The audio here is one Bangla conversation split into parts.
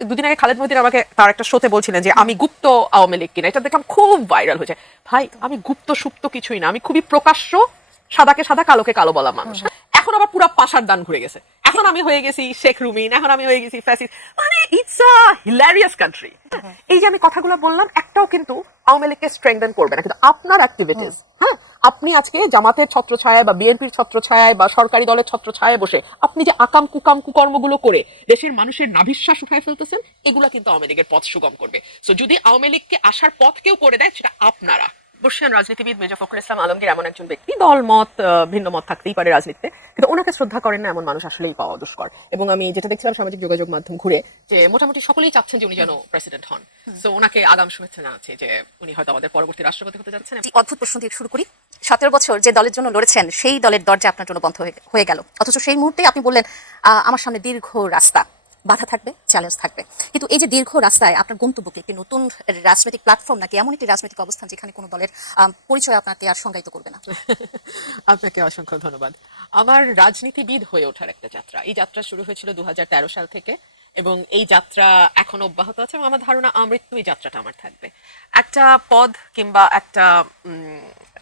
দুদিন আগে খালেদ মহিউদ্দিন আমাকে তার একটা শোতে বলছিলেন যে আমি গুপ্ত আওয়ামী লীগ কিনা, এটা দেখলাম খুব ভাইরাল হয়েছে। ভাই আমি গুপ্ত সুপ্ত কিছুই না, আমি খুবই প্রকাশ্য সাদাকে সাদা কালোকে কালো বলা মানুষ। এখন আবার পুরো পাশার দান ঘুরে গেছে, এখন আমি হয়ে গেছি শেখ রুমিন, এখন আমি হয়ে গেছি ফ্যাসিস্ট। মানে ইটস আ হিলারিয়াস কান্ট্রি। এই যে আমি কথাগুলো বললাম একটাও কিন্তু আওয়ামী লীগকে স্ট্রেংথেন করবে না, কিন্তু আপনার অ্যাক্টিভিটিস, হ্যাঁ আপনি আজকে জামাতের ছত্রছায়ায় বা বিএনপির ছত্রছায়ায় বা সরকারি দলের ছত্রছায়ায় বসে আপনি যে আকাম কুকাম কুকর্মগুলো করে দেশের মানুষের নাভিশ্বাস উঠায় ফেলতেছেন, এগুলা কিন্তু আওয়ামী লীগের পথ সুগম করবে। সো যদি আওয়ামী লীগকে আসার পথ কেউ করে দেয় সেটা আপনারা। বর্ষিয়ান রাজনীতিবিদ মেজর ফখরুল ইসলাম আলমগীর এমন একজন ব্যক্তি, দল মত ভিন্ন মত থাকতেই পারে রাজনীতিতে, কিন্তু ওনাকে শ্রদ্ধা করেন না এমন মানুষ আসলেই পাওয়া দুষ্কর। এবং আমি যেটা দেখছিলাম সামাজিক যোগাযোগ মাধ্যম ঘুরে, যে মোটামুটি সকলেই চাচ্ছেন যে উনি যেন প্রেসিডেন্ট হন। সো ওনাকে আগাম শুভেচ্ছা জানাচ্ছি যে উনি হয়তো আমাদের পরবর্তী রাষ্ট্রপতি হতে যাচ্ছেন। অদ্ভুত প্রশ্ন দিয়ে শুরু করি। 17 বছর যে দলের জন্য লড়েছেন সেই দলের দরজা আপনার জন্য বন্ধ হয়ে গেল, অথচ সেই মুহূর্তে আপনি বললেন আমার সামনে দীর্ঘ রাস্তা, বাধা থাকবে, চ্যালেঞ্জ থাকবে, কিন্তু এই যে দীর্ঘ রাস্তায় আপনার গন্তব্য কি একটি নতুন রাজনৈতিক প্ল্যাটফর্ম নাকি এমন একটি রাজনৈতিক অবস্থান যেখানে কোনো দলের পরিচয় আপনাকে আর সংজ্ঞায়িত করবে না? আপনাকে অসংখ্য ধন্যবাদ। আমার রাজনীতিবিদ হয়ে ওঠার একটা যাত্রা, এই যাত্রা শুরু হয়েছিল 2013 সাল থেকে এবং এই যাত্রা এখনো অব্যাহত আছে এবং আমার ধারণা আমৃত্যু এই যাত্রাটা আমার থাকবে। একটা পদ কিংবা একটা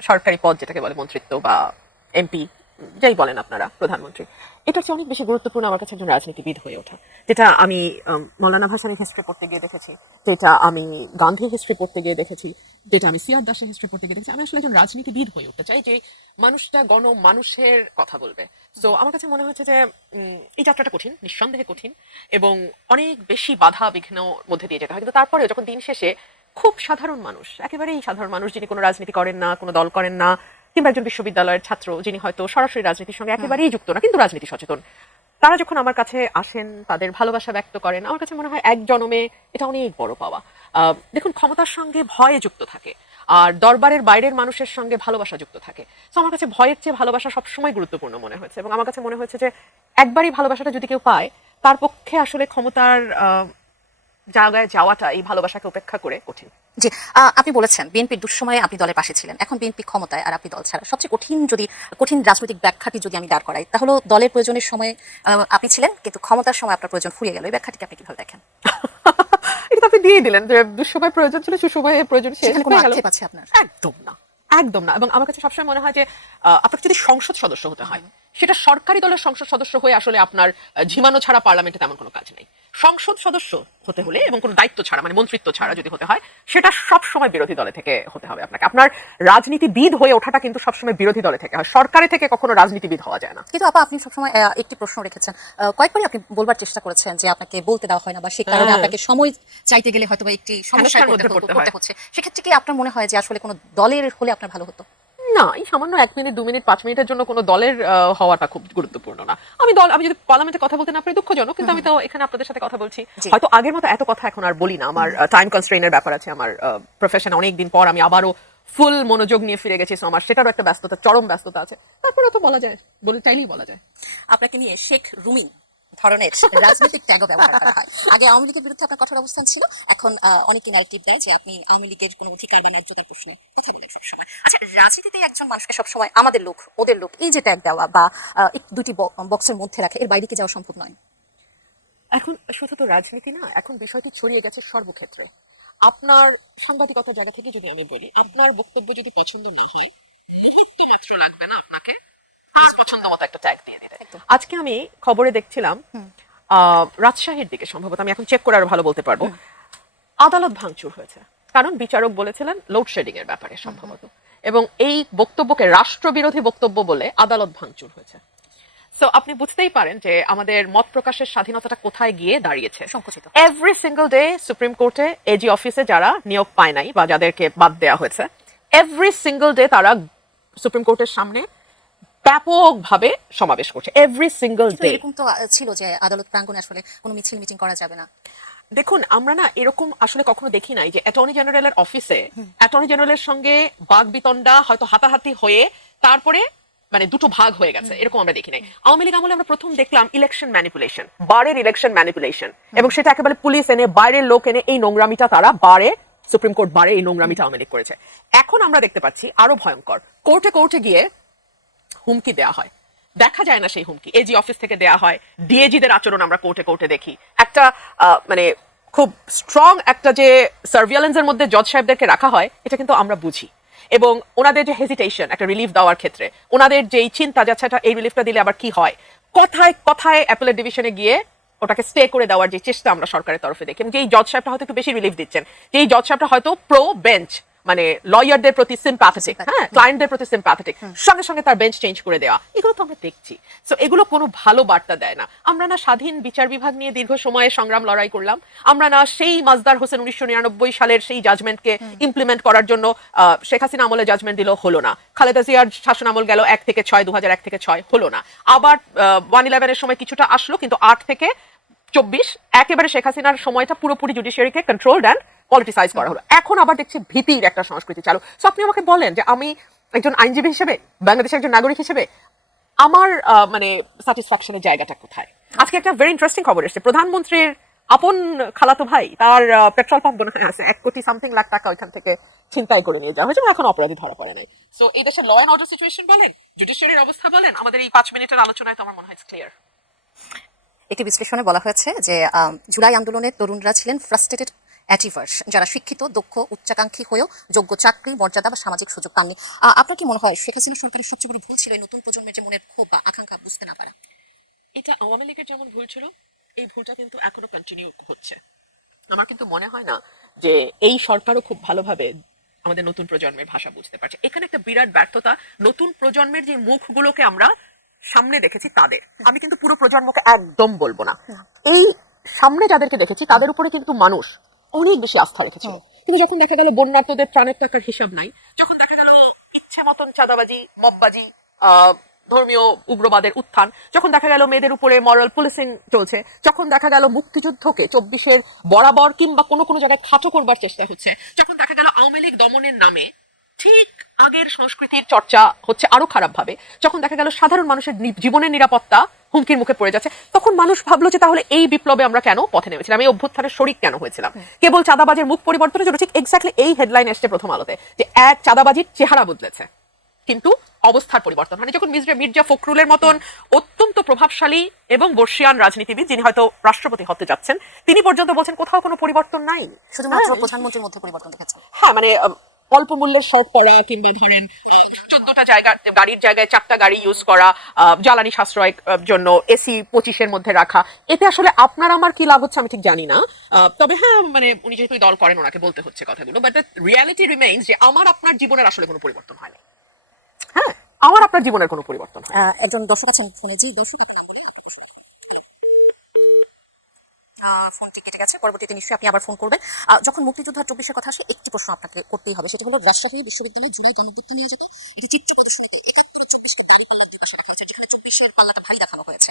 সরকারি পদ, যেটাকে বলে মন্ত্রিত্ব বা এমপি যাই বলেন আপনারা, প্রধানমন্ত্রী, এটা হচ্ছে অনেক বেশি গুরুত্বপূর্ণ আমার কাছে একজন রাজনীতিবিদ হয়ে ওঠা। যেটা আমি মৌলানা ভাসানীর হিস্ট্রি পড়তে গিয়ে দেখেছি, যেটা আমি গান্ধী হিস্ট্রি পড়তে গিয়ে দেখেছি, যেটা আমি সিআর দাসের হিস্ট্রি পড়তে গিয়ে দেখেছি। আমি আসলে একজন রাজনীতিবিদ হয়ে উঠতে চাই, যে মানুষটা মানুষের কথা বলবে। তো আমার কাছে মনে হচ্ছে যে এই যাত্রাটা কঠিন, নিঃসন্দেহে কঠিন, এবং অনেক বেশি বাধা বিঘ্ন মধ্যে দিয়ে যেতে হয়, কিন্তু তারপরে যখন দিন শেষে খুব সাধারণ মানুষ, একেবারেই সাধারণ মানুষ, যিনি কোনো রাজনীতি করেন না, কোনো দল করেন না, কিংবা একজন বিশ্ববিদ্যালয়ের ছাত্র যিনি হয়তো সরাসরি রাজনীতির সঙ্গে একেবারেই যুক্ত না কিন্তু রাজনীতি সচেতন, তারা যখন আমার কাছে আসেন, তাদের ভালোবাসা ব্যক্ত করেন, আমার কাছে মনে হয় এক জনমে এটা অনেক বড় পাওয়া। দেখুন, ক্ষমতার সঙ্গে ভয়ে যুক্ত থাকে আর দরবারের বাইরের মানুষের সঙ্গে ভালোবাসা যুক্ত থাকে। তো আমার কাছে ভয়ের চেয়ে ভালোবাসা সবসময় গুরুত্বপূর্ণ মনে হয়েছে, এবং আমার কাছে মনে হয়েছে যে একবারই ভালোবাসাটা যদি কেউ পায়, তার পক্ষে আসলে ক্ষমতার জায়গায় যাওয়াটা এই ভালোবাসাকে উপেক্ষা করে কঠিন। জি, আপনি বলেছেন বিএনপির দুঃসময়ে আপনি দলের পাশে ছিলেন, এখন বিএনপি ক্ষমতায় আর আপনি দল ছাড়া। সবচেয়ে কঠিন রাজনৈতিক ব্যাখ্যাটি যদি আমি দাঁড় করাই, তাহলে দলের প্রয়োজনের সময় আপনি ছিলেন, কিন্তু ক্ষমতার সময় আপনার প্রয়োজন ফুরিয়ে গেল। এই ব্যাখ্যাটিকে আপনি কিভাবে দেখেন? এটা তো আপনি দিয়ে দিলেন যে দুঃসময় প্রয়োজন ছিল, সুসময়ে প্রয়োজন শেষ সেখানে কোনো হয়ে গেল। আক্ষেপ আছে আপনার? একদম না, একদম না। এবং আমার কাছে সবসময় মনে হয় যে আপনাকে যদি সংসদ সদস্য হতে হয়, সেটা সরকারি দলের সংসদ সদস্য হয়ে আসলে আপনার ঝিমানো ছাড়া পার্লামেন্টে তেমন কোনো কাজ নেই। সংসদ সদস্য হতে হলে এবং কোনো দায়িত্ব ছাড়া, মানে মন্ত্রিত্ব ছাড়া যদি হতে হয়, সেটা সবসময় বিরোধী দলে থেকে হতে হবে আপনাকে। আপনার রাজনীতিবিদ হয়ে ওঠাটা কিন্তু সবসময় বিরোধী দলে থেকে হয়, সরকারে থেকে কখনো রাজনীতিবিদ হওয়া যায় না। কিন্তু আপা, আপনি সবসময় একটি প্রশ্ন রেখেছেন, কয়েকবারই আপনি বলবার চেষ্টা করেছেন যে আপনাকে বলতে দেওয়া হয় না, বা সেই কারণে আপনাকে সময় চাইতে গেলে হয়তো একটি সমস্যার মধ্যে পড়তে হচ্ছে। সেক্ষেত্রে কি আপনার মনে হয় যে আসলে কোনো দলের হলে আপনার ভালো হতো? না, এই সামান্য 1 মিনিট 2 মিনিট 5 মিনিটের জন্য কোনো দলের হওয়াটা খুব গুরুত্বপূর্ণ না। আমি যদি পার্লামেন্টে কথা বলতে না পারি দুঃখজনক, কিন্তু আমি তো এখানে আপনাদের সাথে কথা বলছি। হয়তো আগের মতো এত কথা এখন আর বলি না, আমার টাইম কনস্ট্রেইনের ব্যাপার আছে, আমার প্রফেশনে অনেকদিন পর আমি আবারও ফুল মনোযোগ নিয়ে ফিরে গেছি, সো আমার সেটারও একটা ব্যস্ততা, চরম ব্যস্ততা আছে। তারপরে তো বলা যায়, চাইলেই বলা যায়। আপনাকে নিয়ে শেখ রুমিন ধরনের রাজনৈতিক ট্যাগও ব্যবহার করা হয়। আগে আওয়ামী লীগের বিরুদ্ধে আপনার কঠোর অবস্থান ছিল, এখন অনেকে ন্যারেটিভ দেয় যে আপনি আওয়ামী লীগের কোনো অধিকার বা ন্যায্যতার প্রশ্নে কথা বলেন সবসময়। আচ্ছা, রাজনীতিতে একজন মানুষকে সবসময় আমাদের লোক, ওদের লোক, এই যে ট্যাগ দেওয়া বা দুটি বক্সের মধ্যে রাখা, এর বাইরে কি যাওয়া সম্ভব নয়? এখন শুধু তো রাজনীতি না, এখন বিষয়টি ছড়িয়ে গেছে সর্বক্ষেত্রে। আপনার সাংবাদিকতার জায়গা থেকে যদি আমি বলি, আপনার বক্তব্য যদি পছন্দ না হয়, মুহূর্ত মাত্র লাগবে না আপনাকে তার পছন্দ মতো একটা ট্যাগ দিয়ে দিতে। আজকে আমি খবরে দেখছিলাম রাজশাহীর দিকে, সম্ভবত আমি এখন চেক করে আরো ভালো বলতে পারবো, আদালত ভাঙচুর হয়েছে, কারণ বিচারক বলেছিলেন লোডশেডিং এর ব্যাপারে সম্ভবত, এবং এই বক্তব্যকে রাষ্ট্রবিরোধী বক্তব্য বলে আদালত ভাঙচুর হয়েছে। সো আপনি বুঝতেই পারেন যে আমাদের মত প্রকাশের স্বাধীনতাটা কোথায় গিয়ে দাঁড়িয়েছে, সংকুচিত। এভরি সিঙ্গল ডে সুপ্রিম কোর্টে এজি অফিসে যারা নিয়োগ পায় নাই বা যাদেরকে বাদ দেওয়া হয়েছে, এভরি সিঙ্গল ডে তারা সুপ্রিম কোর্টের সামনে ব্যাপকভাবে সমাবেশ করছে, এভরি সিঙ্গল ডে। এরকম তো ছিল যে আদালত প্রাঙ্গণে আসলে কোনো মিছিল মিটিং করা যাবে না। দেখুন, আমরা না এরকম আসলে কখনো দেখি নাই যে অ্যাটর্নি জেনারেলের অফিসে অ্যাটর্নি জেনারেলের সঙ্গে বাগবিতণ্ডা, হয়তো হাতাহাতি হয়ে তারপরে মানে দুটো ভাগ হয়ে গেছে, এরকম আমরা দেখি নাই। আওয়ামী লীগ আমলে আমরা প্রথম দেখলাম ইলেকশন ম্যানিপুলেশন, বারের ইলেকশন ম্যানিপুলেশন, এবং সেটা একেবারে পুলিশ এনে, বাইরের লোক এনে এই নোংরামিটা তারা বারে, সুপ্রিম কোর্ট বারে এই নোংরামিটা আওয়ামী লীগ করেছে। এখন আমরা দেখতে পাচ্ছি আরো ভয়ঙ্কর, কোর্টে কোর্টে গিয়ে হুমকি দেওয়া হয় দেখা যায় না সেই হুমকি এজি অফিস থেকে দেয়া হয়, ডিএজিদের আচরণ আমরা কোর্টে কোর্টে দেখি। একটা মানে খুব স্ট্রং একটা যে সার্ভিলেন্সের মধ্যে জজ সাহেবদেরকে রাখা হয়, এটা কিন্তু আমরা বুঝি। এবং ওনাদের যে হেজিটেশন একটা রিলিফ দেওয়ার ক্ষেত্রে, ওনাদের যেই চিন্তা যাচ্ছে এই রিলিফটা দিলে আবার কি হয়, কথায় কথায় অ্যাপেলেট ডিভিশনে গিয়ে ওটাকে স্টে করে দেওয়ার যে চেষ্টা আমরা সরকারের তরফে দেখি। এবং যে এই জজ সাহেবটা হয়তো একটু বেশি রিলিফ দিচ্ছেন, যে এই জজ সাহেবটা হয়তো প্রো বেঞ্চ, মানে লয়ারদের প্রতি সিম্প্যাথেটিক, হ্যাঁ, ক্লায়েন্টদের প্রতি সিম্প্যাথেটিক, সঙ্গে সঙ্গে তার বেঞ্চ চেঞ্জ করে দেওয়া, এগুলো তো আমরা দেখছি। সো এগুলো কোনো ভালো বার্তা দেয় না। আমরা না স্বাধীন বিচার বিভাগ নিয়ে দীর্ঘ সময়ে সংগ্রাম লড়াই করলাম, আমরা না সেই মাজদার হোসেন 1999 সালের সেই জাজমেন্টকে ইমপ্লিমেন্ট করার জন্য শেখ হাসিনা আমলে জাজমেন্ট দিল, হলো না। খালেদা জিয়ার শাসন আমল গেল 1 থেকে 6, 2001 থেকে 6, হলো না। আবার 1/11 সময় কিছুটা আসলো, কিন্তু 8 থেকে 24 একেবারে শেখ হাসিনার সময়টা পুরোপুরি জুডিশিয়ারিকে কন্ট্রোলড অ্যান্ড পলিটিসাইজ করা হলো। এখন আবার দেখছি ভীতির একটা সংস্কৃতি চালু। সো আপনি আমাকে বলেন যে আমি একজন আইনজীবী হিসেবে, বাংলাদেশের একজন নাগরিক হিসেবে আমার মানে স্যাটিসফ্যাকশনের জায়গাটা কোথায়? আজকে একটা ভেরি ইন্টারেস্টিং খবর এসেছে, প্রধানমন্ত্রীর আপন খালাতো ভাই, তার পেট্রোল পাম্প মনে হয় আছে 1 কোটি সামথিং লাখ টাকা ওইখান থেকে ছিনতাই করে নিয়ে যাওয়া হয়েছে, এখন অপরাধী ধরা পড়ে নাই। সো এই দেশের ল অ্যান্ড অর্ডার সিচুয়েশন বলেন, জুডিশিয়ারির অবস্থা বলেন, আমাদের এই 5 মিনিটের আলোচনায় তো আমার মনে হয় ক্লিয়ার। একটি বিশ্লেষণে বলা হয়েছে যে জুলাই আন্দোলনের তরুণরা ছিলেন ফ্রাস্ট্রেটেড অ্যাচিভার্স, যারা শিক্ষিত, দক্ষ, উচ্চাকাঙ্ক্ষী হয়েও যোগ্য চাকরি, মর্যাদা বা সামাজিক সুযোগ পাননি। আপনার কি মনে হয় শেখ হাসিনা সরকারের সবচেয়ে বড় ভুল ছিল এই নতুন প্রজন্মের যে মনের ক্ষোভ বা আকাঙ্ক্ষা বুঝতে না পারা? এটা আওয়ামী লীগের যেমন ভুল ছিল, এই ভুলটা কিন্তু এখনো কন্টিনিউ হচ্ছে। আমার কিন্তু মনে হয় না যে এই সরকারও খুব ভালোভাবে আমাদের নতুন প্রজন্মের ভাষা বুঝতে পারছে। এখানে একটা বিরাট ব্যর্থতা, নতুন প্রজন্মের যে মুখগুলোকে আমরা সামনে দেখেছি তাদের, আমি কিন্তু পুরো প্রজন্মকে একদম বলবো না, এই সামনে যাদেরকে দেখেছি তাদের উপরে কিন্তু মানুষ অনেক বেশি আস্থা রেখেছিল। কিন্তু যখন দেখা গেল বন্যার্তদের ত্রাণের টাকার হিসাব নাই, যখন দেখা গেল ইচ্ছে মতন চাঁদাবাজি, মববাজি, ধর্মীয় উগ্রবাদের উত্থান, যখন দেখা গেল মেয়েদের উপরে মরাল পুলিশিং চলছে, যখন দেখা গেল মুক্তিযুদ্ধকে 24-এর বরাবর কিংবা কোনো কোনো জায়গায় খাটো করবার চেষ্টা হচ্ছে, যখন দেখা গেল আওয়ামী লীগ দমনের নামে ঠিক আগের সংস্কৃতির চর্চা হচ্ছে আরো খারাপ ভাবে, যখন দেখা গেল সাধারণ মানুষের জীবনের নিরাপত্তা হুমকির মুখে পড়ে যাচ্ছে, তখন মানুষ ভাবলো যে তাহলে এই বিপ্লবে আমরা কেন পথে নেমেছিলাম, এই অভ্যুত্থানের শরিক কেন হয়েছিলাম? কেবল চাঁদাবাজের মুখ পরিবর্তনের জন্য? ঠিক এক্স্যাক্টলি এই হেডলাইন এসছে প্রথম আলোতে যে এক চাঁদাবাজির চেহারা বদলেছে কিন্তু অবস্থার পরিবর্তন হয়নি। যখন মির্জা ফখরুলের মতন অত্যন্ত প্রভাবশালী এবং বর্ষিয়ান রাজনীতিবিদ, যিনি হয়তো রাষ্ট্রপতি হতে যাচ্ছেন, তিনি পর্যন্ত বলছেন কোথাও কোনো পরিবর্তন নাই, শুধুমাত্র প্রধানমন্ত্রীর মধ্যে পরিবর্তন দেখেছেন। হ্যাঁ, মানে অল্প মূল্যের শর্ট পড়া, কিংবা ধরেন 14টা জায়গা গাড়ির জায়গায় 4টা গাড়ি ইউজ করা, জ্বালানি সাশ্রয়ের জন্য এসি 25-এর মধ্যে রাখা, এতে আসলে আপনার আমার কি লাভ হচ্ছে আমি ঠিক জানি না। তবে হ্যাঁ, মানে উনি যেহেতু দল করেন ওনাকে বলতে হচ্ছে কথাগুলো, বাট দ্য রিয়ালিটি রিমেইনস যে আমার আপনার জীবনের আসলে কোনো পরিবর্তন হয়নি। হ্যাঁ, আমার আপনার জীবনের কোনো পরিবর্তন হয়। একজন দর্শক আছেন ফোনে। জি দর্শক, আপনার নাম বলে আপনার প্রশ্ন। ফোনটি কেটে গেছে, পরবর্তীতে নিশ্চয়ই আপনি আবার ফোন করবেন। যখন মুক্তিযুদ্ধ 24-এর কথা আসে, একটি প্রশ্ন আপনাকে করতেই হবে, সেটা হলো রাজশাহী বিশ্ববিদ্যালয়ে জুলাই গণঅভ্যুত্থান নিয়ে যেত একটি চিত্র প্রদর্শনীতে 71 ও 24-কে দাড়ি পাল্লা দুই পাশে রাখা হয়েছে, যেখানে 24-এর পাল্লাটা ভারী দেখানো হয়েছে।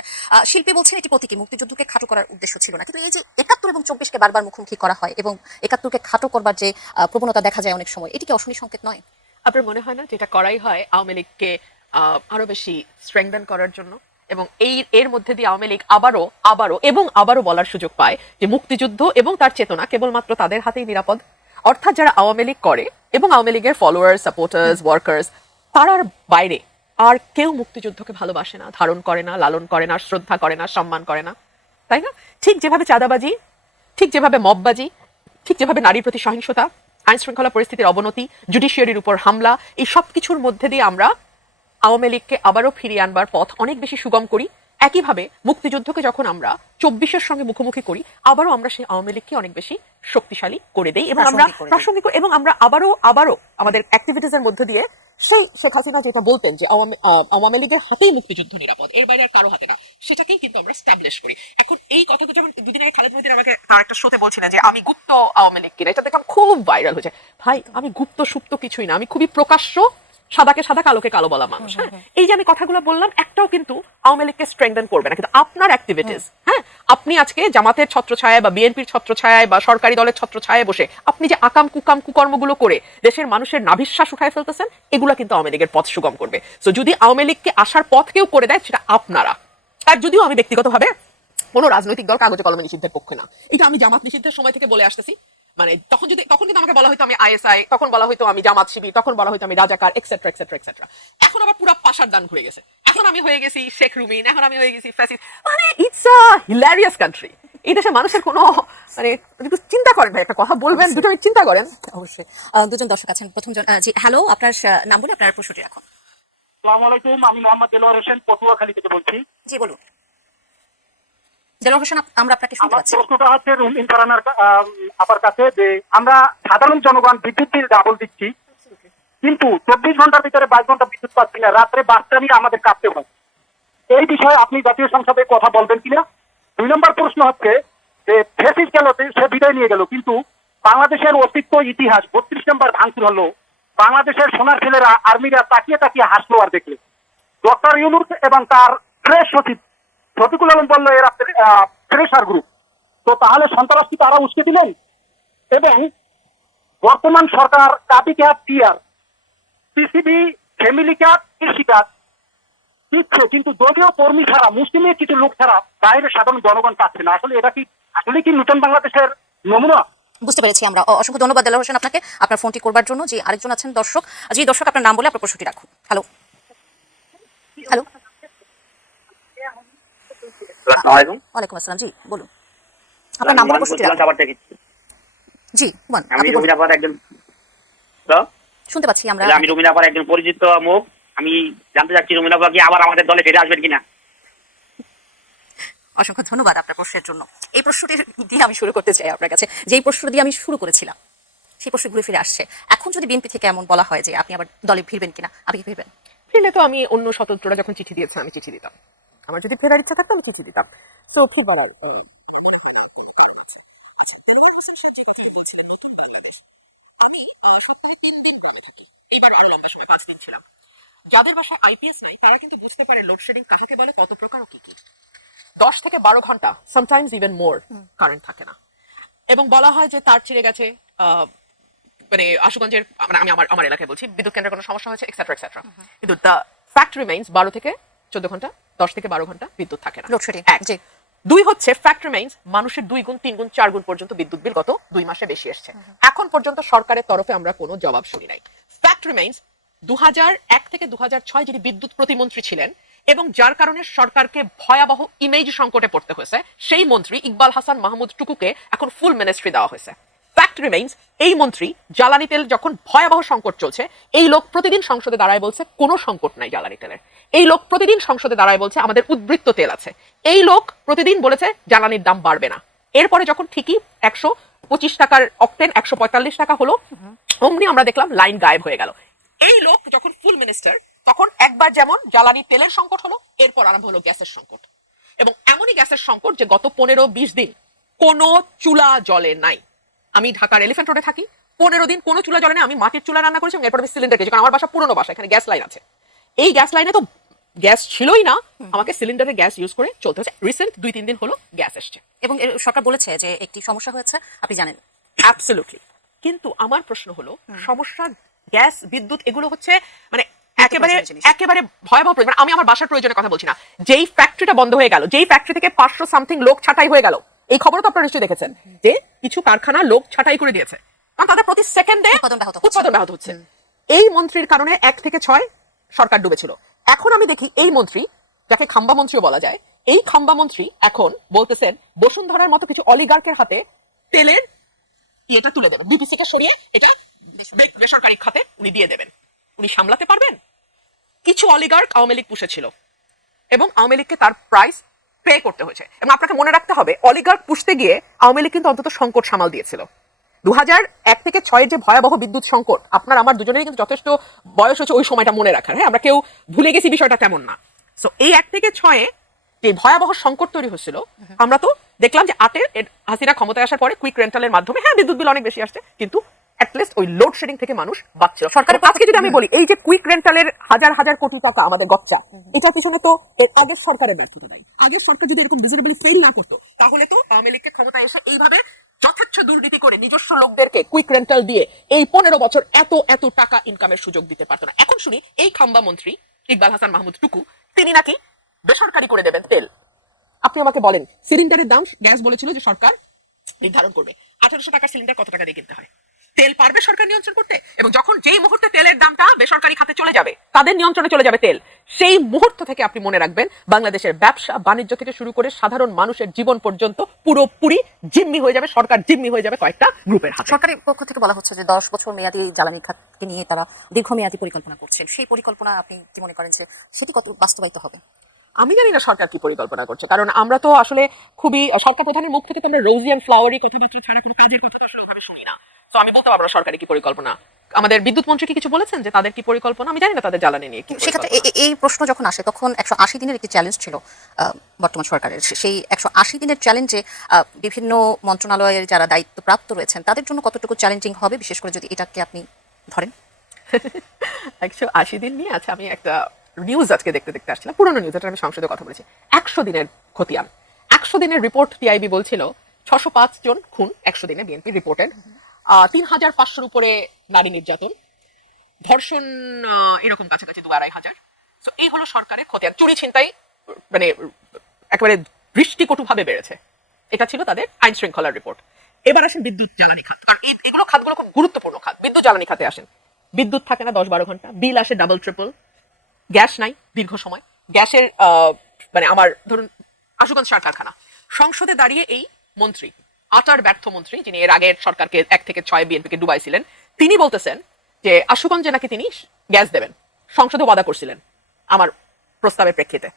শিল্পী বলছেন এটি প্রতীকী, মুক্তিযুদ্ধকে খাটো করার উদ্দেশ্য ছিল না। কিন্তু এই যে 71 এবং 24-কে বারবার মুখোমুখি করা হয় এবং 71-কে খাটো করবার যে প্রবণতা দেখা যায় অনেক সময়, এটি কি অশনি সংকেত নয়? আপনার মনে হয় না যেটা করাই হয় আওয়ামী লীগকে আরো বেশি স্ট্রেংথেন করার জন্য, এবং এর মধ্যে দিয়ে আওয়ামী লীগ আবারও বলার সুযোগ পায় যে মুক্তিযুদ্ধ এবং তার চেতনা কেবলমাত্র তাদের হাতেই নিরাপদ? অর্থাৎ যারা আওয়ামী লীগ করে এবং আওয়ামী লীগের ফলোয়ার্স, সাপোর্টার্স, ওয়ার্কার্স, তার বাইরে আর কেউ মুক্তিযুদ্ধকে ভালোবাসে না, ধারণ করে না, লালন করে না, শ্রদ্ধা করে না, সম্মান করে না, তাই না? ঠিক যেভাবে চাঁদাবাজি, ঠিক যেভাবে মববাজি, ঠিক যেভাবে নারীর প্রতি সহিংসতা, আইন শৃঙ্খলা পরিস্থিতির অবনতি, জুডিশিয়ারির উপর হামলা, এই সব কিছুর মধ্যে দিয়ে আমরা আওয়ামী লীগকে আবারও ফিরিয়ে আনবার পথ অনেক বেশি সুগম করি। একইভাবে মুক্তিযুদ্ধকে যখন আমরা 24-এর সঙ্গে মুখোমুখি করি, আবারও আমরা সেই আওয়ামী লীগকে অনেক বেশি শক্তিশালী করে দেই এবং আমরা প্রাসঙ্গিক, এবং আমরা আবারও আমাদের অ্যাক্টিভিটিস এর মধ্যে দিয়ে সেই শেখ হাসিনা যেটা বলতেন যে আওয়ামী লীগের হাতেই মুক্তিযুদ্ধ নিরাপদ, এর বাইরে আর কারো হাতে না, সেটাকেই কিন্তু আমরা স্টাবলিশ করি। এখন এই কথাগুলো যেমন দুদিন আগে খালেদ মহিউদ্দিন আমাকে তার একটা শোতে বলছিলেন যে আমি গুপ্ত আওয়ামী লীগ কিনা, এটা দেখলাম খুব ভাইরাল হয়েছে। ভাই, আমি গুপ্ত সুপ্ত কিছুই না, আমি খুবই প্রকাশ্য সাদাকে সাদা কালোকে কালো বলা মানুষ। হ্যাঁ, এই যে আমি কথাগুলো বললাম, একটাও কিন্তু আওয়ামী লীগকে স্ট্রেংথেন করবে না, কিন্তু আপনার অ্যাক্টিভিটিস, হ্যাঁ, আপনি আজকে জামাতের ছত্রছায়ায় বা বিএনপির ছত্রছায়ায় বা সরকারি দলের ছত্রছায়ায় বসে আপনি যে আকাম কুকাম কুকর্মগুলো করে দেশের মানুষের নাভিশ্বাস উঠায় ফেলতেছেন, এগুলো কিন্তু আওয়ামী লীগের পথ সুগম করবে। সো যদি আওয়ামী লীগকে আসার পথ কেউ করে দেয়, সেটা আপনারা। আর যদিও আমি ব্যক্তিগতভাবে কোনো রাজনৈতিক দল কাগজে কলমে নিষিদ্ধের পক্ষে না, এটা আমি জামাত নিষিদ্ধের সময় থেকে বলে আসতেছি, মানে তখন কিন্তু আমাকে বলা হয়তো আমি আইএসআই, তখন বলা হয়তো আমি জামাত শিবির, তখন বলা হয়তো আমি রাজাকার, এক্সেট্রা এক্সেট্রা এক্সেট্রা। এখন আবার পুরো পাশার দান ঘুরে গেছে, এখন আমি হয়ে গেছি শেখ রুমিন, এখন আমি হয়ে গেছি ফ্যাসিস্ট। মানে ইটস আ হিলারিয়াস কান্ট্রি। এই দেশে মানুষের কোনো মানে একটু চিন্তা করেন ভাই, একটা কথা বলবেন, দুটো মিনিট চিন্তা করেন। অবশ্যই। দুজন দর্শক আছেন, প্রথমজন জি হ্যালো, আপনার নাম বলে আপনার প্রশ্নটি রাখুন। আসসালামু আলাইকুম, আমি মোহাম্মদ দেলোয়ার হোসেন পটুয়াখালী থেকে বলছি। জি বলুন। দেলোয়ার হোসেন, আমরা আপনাকে শুনতে আমার পাচ্ছি। প্রশ্নটা হচ্ছে রুমিন ফারহানার আপার কাছে, যে আমরা সাধারণ জনগণ বিদ্যুৎ বিল ডাবল দিচ্ছি, কিন্তু 24 ঘন্টার ভিতরে 22 ঘন্টা বিদ্যুৎ পাচ্ছি না, রাত্রে বাচ্চা নিয়ে আমাদের কাঁপতে হয়। এই বিষয়ে আপনি জাতীয় সংসদে কথা বলবেন কিনা? 2 নম্বর প্রশ্ন হচ্ছে যে ফেসিস গেল, সে বিদায় নিয়ে গেল, কিন্তু বাংলাদেশের অস্তিত্ব ইতিহাস 32 নম্বর ভাঙচুর হলো, বাংলাদেশের সোনার ছেলেরা আর্মিরা তাকিয়ে তাকিয়ে হাসলো আর দেখলে। ডক্টর ইউনূস এবং তার প্রেস সচিব শফিকুল আলম বলল এরা প্রেসার গ্রুপ, তো তাহলে সন্ত্রাসী তারা উস্কে দিলেন। এবং বর্তমান সরকার কাপি ক্যাপ টিয়ার পিসিবি ফ্যামিলি ক্যাপ কৃষি কাজ দিচ্ছে, কিন্তু দলীয় কর্মী ছাড়া, মুসলিমের কিছু লোক ছাড়া বাইরের সাধারণ জনগণ পাচ্ছে না। আসলে এটা কি আসলে কি নতুন বাংলাদেশের নমুনা? বুঝতে পেরেছি আমরা। অসংখ্য ধন্যবাদ দেলোয়ার হোসেন আপনাকে আপনার ফোনটি করবার জন্য। যে আরেকজন আছেন দর্শক, জি দর্শক আপনার নাম বলে আপনার প্রশ্নটি রাখুন। হ্যালো হ্যালো, ওয়ালাইকুম আসসালাম, জি বলুন আপনার নাম বলে প্রশ্নটি রাখুন। জি হুমান, আমি রুমিনাপার একজন, শুনতে পাচ্ছি আমরা। আমি রুমিনাপার একজন পরিচিত মুখ। আমি জানতে চাচ্ছি রুমিনাপা কি আবার আমাদের দলে ফিরে আসবেন কিনা। অসংখ্য ধন্যবাদ আপনার প্রশ্নের জন্য। এই প্রশ্নটি দিয়ে আমি শুরু করতে চাই আপনার কাছে, যেই প্রশ্ন দিয়ে আমি শুরু করেছিলাম সেই প্রশ্ন ঘুরে ফিরে আসছে। এখন যদি বিএনপি থেকে এমন বলা হয় যে আপনি আবার দলে ফিরবেন কিনা, আপনি কি ফিরবেন? ফিরলে তো আমি অন্য স্বতন্ত্ররা যখন চিঠি দিয়েছে আমি চিঠি দিতাম, আমার যদি ফেরার ইচ্ছা থাকতো আমি চিঠি দিতাম। সো ফিরবার যাদের বাসায় আইপিএস নাই তারা কিন্তু বুঝতে পারে লোডশেডিং কাকে বলে, কত প্রকার ও কি কি। 10 থেকে 12 ঘন্টা, সামটাইমস ইভেন মোর কারেন্ট থাকে না। এবং বলা হয় যে তার ছিঁড়ে গেছে, মানে আশুগঞ্জের, মানে আমি আমার এলাকায় বলছি, বিদ্যুৎ কেন্দ্রের কোনো সমস্যা হয়েছে এক্সেট্রা এক্সেট্রা। কিন্তু দ্য ফ্যাক্ট রিমেইনস 12 থেকে 14 ঘন্টা, 10 থেকে 12 ঘন্টা বিদ্যুৎ থাকে না। লোডশেডিং, জি। 2 হচ্ছে ফ্যাক্ট রিমেইনস মানুষের 2 গুণ 3 গুণ 4 গুণ পর্যন্ত বিদ্যুৎ বিল গত 2 মাসে বেশি এসেছে। এখন পর্যন্ত সরকারের তরফে আমরা কোনো জবাব শুনি নাই। ফ্যাক্ট রিমেইনস 2001 থেকে 2006 যিনি বিদ্যুৎ প্রতিমন্ত্রী ছিলেন এবং যার কারণে সরকারকে ভয়াবহ ইমেজ সংকটে পড়তে হয়েছে, সেই মন্ত্রী ইকবাল হাসান মাহমুদ টুকুকে এখন ফুল মিনিস্ট্রি দেওয়া হয়েছে। ফ্যাক্ট রিমেইনস এই মন্ত্রী জ্বালানি তেল যখন ভয়াবহ সংকট চলছে, এই লোক প্রতিদিন সংসদে দাঁড়ায় বলছে কোনো সংকট নাই জ্বালানি তেলের। এই লোক প্রতিদিন সংসদে দাঁড়ায় বলছে আমাদের উদ্বৃত্ত তেল আছে। এই লোক প্রতিদিন বলেছে জ্বালানির দাম বাড়বে না। এরপরে যখন ঠিকই 125 টাকার অক্টেন 145 টাকা হলো, অমনি আমরা দেখলাম লাইন গায়েব হয়ে গেল। এই লোক যখন ফুল মিনিস্টার তখন একবার যেমন জ্বালানি তেলের সংকট হলো, এরপর আরম্ভ হলো গ্যাসের সংকট। এবং এমনই গ্যাসের সংকট যে গত 15-20 দিন কোনো চুলা জ্বলে নাই। আমি ঢাকার এলিফ্যান্ট রোডে থাকি, 15 দিন কোনো চুলা জ্বলে না। আমি মাটির চুলা রান্না করেছি এবং এরপর আমি সিলিন্ডার খেয়েছি, কারণ আমার বাসা পুরনো বাসা, এখানে গ্যাস লাইন আছে। এই গ্যাস লাইনে তো গ্যাস ছিলই না, আমাকে সিলিন্ডারে গ্যাস ইউজ করে চলতে হচ্ছে। রিসেন্ট 2-3 দিন হলো গ্যাস এসছে এবং সরকার বলেছে যে একটি সমস্যা হয়েছে, আপনি জানেন। অ্যাবসলিউটলি। কিন্তু আমার প্রশ্ন হলো, সমস্যা গ্যাস বিদ্যুৎ এগুলো হচ্ছে মানে একেবারে ভয়াবহ প্রয়োজন। আমি আমার বাসার প্রয়োজনের কথা বলছি না। যেই ফ্যাক্টরিটা বন্ধ হয়ে গেল, যেই ফ্যাক্টরি থেকে 500 সামথিং লোক ছাঁটাই হয়ে গেল, এই খবর তো আপনারা নিশ্চয়ই দেখেছেন যে কিছু কারখানা লোক ছাঁটাই করে দিয়েছে, কারণ তাদের প্রতি সেকেন্ডে উৎপাদন ব্যাহত হচ্ছে। এই মন্ত্রীর কারণে 1 থেকে 6 সরকার ডুবেছিল। এখন আমি দেখি এই মন্ত্রী, যাকে খাম্বা মন্ত্রীও বলা যায়, এই খাম্বা মন্ত্রী এখন বলতেছেন বসুন্ধরার মতো কিছু অলিগার্কের হাতে তেলের এটা তুলে দেবেন, বিপিসি কে সরিয়ে এটা বেসরকারি খাতে উনি দিয়ে দেবেন। উনি সামলাতে পারবেন? কিছু অলিগার্ক আওয়ামী লীগ পুষেছিল এবং আওয়ামী লীগকে তার প্রাইস পে করতে হয়েছে। এবং আপনাকে মনে রাখতে হবে, অলিগার্ক পুষতে গিয়ে আওয়ামী লীগ কিন্তু অন্তত সংকট সামাল দিয়েছিল। 2001 থেকে 6 যে ভয়াবহ বিদ্যুৎ সংকট, আপনার আমার দুজনেরই কিন্তু যথেষ্ট বয়স হচ্ছে ওই সময়টা মনে রাখার। হ্যাঁ, আমরা কেউ ভুলে গেছি বিষয়টা তেমন না। সো এই 1 থেকে 6 যে ভয়াবহ সংকট তৈরি হচ্ছিল, আমরা তো দেখলাম যে 8 হাসিনা ক্ষমতায় আসার পরে কুইক রেন্টালের মাধ্যমে হ্যাঁ বিদ্যুৎ বিল অনেক বেশি আসছে, কিন্তু অ্যাটলিস্ট ওই লোডশেডিং থেকে মানুষ বাঁচছিল। সরকারের আজকে যদি আমি বলি, এই যে কুইক রেন্টালের হাজার হাজার কোটি টাকা আমাদের গচ্চা, এটার পিছনে তো এর আগের সরকারের ব্যর্থতা নাই। আগের সরকার যদি এরকম ভিজিবলি ফেল না করতো, তাহলে তো আওয়ামী লীগকে ক্ষমতায় এসে এইভাবে যথেচ্ছ দুর্নীতি করে নিজস্ব লোকদেরকে কুইক রেন্টাল দিয়ে এই 15 বছর এত টাকা ইনকামের সুযোগ দিতে পারতো না। এখন শুনি এই খাম্বা মন্ত্রী ইকবাল হাসান মাহমুদ টুকু তিনি নাকি বেসরকারি করে দেবেন তেল। আপনি আমাকে বলেন, সিলিন্ডারের দাম গ্যাস বলেছিল যে সরকার নির্ধারণ করবে 1800 টাকার সিলিন্ডার কত টাকা দিয়ে কিনতে হয়। তেল পারবে সরকার নিয়ন্ত্রণ করতে, এবং যখন যেই মুহূর্তে তেলের দামটা বেসরকারি খাতে চলে যাবে, তাদের নিয়ন্ত্রণে চলে যাবে তেল, সেই মুহূর্ত থেকে আপনি মনে রাখবেন বাংলাদেশের ব্যবসা বাণিজ্য থেকে শুরু করে সাধারণ মানুষের জীবন পর্যন্ত পুরোপুরি জিম্মি হয়ে যাবে, সরকার জিম্মি হয়ে যাবে কয়েকটা গ্রুপের হাতে। সরকারের পক্ষ থেকে বলা হচ্ছে যে 10 বছর মেয়াদী জ্বালানি খাতকে নিয়ে তারা দীর্ঘমেয়াদী পরিকল্পনা করছেন। সেই পরিকল্পনা আপনি কি মনে করেন যে সেটি কত বাস্তবায়িত হবে? আমি জানি না সরকার কি পরিকল্পনা করছে, কারণ আমরা তো আসলে খুবই সরকার প্রধানের মুখ থেকে তো আমরা রোজি অ্যান্ড ফ্লাওয়ারি কথাবার্তা ছাড়া কোনো কাজের কথা তো আসলে ওভাবে শুনি না। তো আমি বলতে পারবো না সরকারের কি পরিকল্পনা। আমাদের বিদ্যুৎ মন্ত্রী কি কিছু বলেছেন যে তাদের কি পরিকল্পনা? আমি জানি না তাদের জ্বালানি নিয়ে কি সেক্ষেত্রে পরিকল্পনা। এই প্রশ্ন যখন আসে তখন 180 দিনের একটি চ্যালেঞ্জ ছিল বর্তমান সরকারের। সেই 180 দিনের চ্যালেঞ্জে বিভিন্ন মন্ত্রণালয়ের যারা দায়িত্বপ্রাপ্ত রয়েছেন তাদের জন্য কতটুকু চ্যালেঞ্জিং হবে, বিশেষ করে যদি এটাকে আপনি ধরেন? 180 দিন নিয়ে আছে। আমি একটা নিউজ আজকে দেখতে দেখতে আসছিলাম, পুরোনো নিউজ, এটা আমি সংসদে কথা বলেছি। 100 দিনের খতিয়ান, 100 দিনের রিপোর্ট টিআইবি বলছিল 605 জন খুন 100 দিনে বিএনপি রিপোর্টেড, 3500-র উপরে নারী নির্যাতন, ধর্ষণ এরকম কাছাকাছি 2-2,500। তো এই হলো সরকারের খতিয়ান। চুরি ছিনতাই মানে একেবারে দৃষ্টিকটুভাবে বেড়েছে। এটা ছিল তাদের আইন শৃঙ্খলার রিপোর্ট। এবার আসেন বিদ্যুৎ জ্বালানি খাত, কারণ এগুলো খাতগুলো খুব গুরুত্বপূর্ণ খাত। বিদ্যুৎ জ্বালানি খাতে আসেন, বিদ্যুৎ থাকে না 10-12 ঘন্টা, বিল আসে ডাবল ট্রিপল, গ্যাস নাই দীর্ঘ সময়। গ্যাসের মানে আমার ধরুন আশুগঞ্জ সার কারখানা, সংসদে দাঁড়িয়ে এই মন্ত্রী, আটার ব্যর্থ মন্ত্রী, যিনি এর আগের সরকারকে 1 থেকে 6 বিএনপিকে ডুবাইছিলেন, তিনি বলতেছেন যে আশুগঞ্জে নাকি তিনি গ্যাস দেবেন, সংসদে ওয়াদা করছিলেন আমার প্রস্তাবের প্রেক্ষিতে।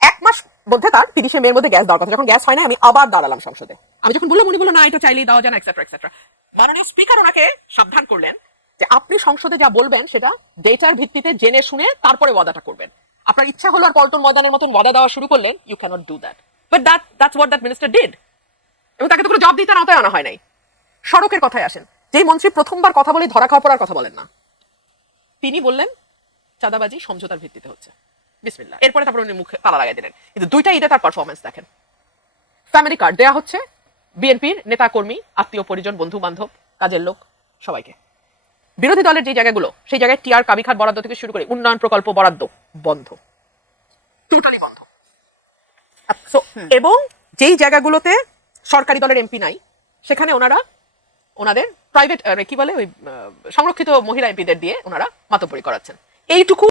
1 মাস মধ্যে তার 30শে মের মধ্যে গ্যাস দেওয়ার কথা, যখন গ্যাস হয় না আমি আবার দাঁড়ালাম সংসদে। আমি যখন বললাম উনি বললো না এটা চাইলেই দেওয়া যায় না, এক্সেট্রা এক্সেট্রা। মাননীয় স্পিকার ওনাকে সাবধান করলেন যে আপনি সংসদে যা বলবেন সেটা ডেটার ভিত্তিতে জেনে শুনে তারপরে ওয়াদাটা করবেন। আপনার ইচ্ছা হলো আর পল্টন ময়দানের মতন ওয়াদা দেওয়া শুরু করলেন, you cannot do that. But that's what that minister did. এবং তাকে তো কোনো জব দিতে আওতায় আনা হয় নাই। সড়কের কথায় আসেন, যেই মন্ত্রী প্রথমবার কথা বলে ধরা খাওয়া পড়ার কথা বলেন না, তিনি বললেন চাঁদাবাজি সমঝোতার ভিত্তিতে হচ্ছে, বিসমিল্লাহ। এরপরে তারপর উনি মুখে তালা লাগাই দিলেন। কিন্তু দুইটা ঈদে তার পারফরমেন্স দেখেন। ফ্যামিলি কার্ড দেয়া হচ্ছে বিএনপির নেতা কর্মী, আত্মীয় পরিজন, বন্ধু বান্ধব, কাজের লোক সবাইকে। বিরোধী দলের যে জায়গাগুলো, সেই জায়গায় টিআর কাবিখাত বরাদ্দ থেকে শুরু করে উন্নয়ন প্রকল্প বরাদ্দ বন্ধ, টোটালি বন্ধ। এবং যেই জায়গাগুলোতে সরকারি দলের এমপি নাই সেখানে ওনারা ওনাদের প্রাইভেট কি বলে ওই সংরক্ষিত মহিলা এমপিদের দিয়ে ওনারা মাতব্বরি করাচ্ছেন। এইটুকু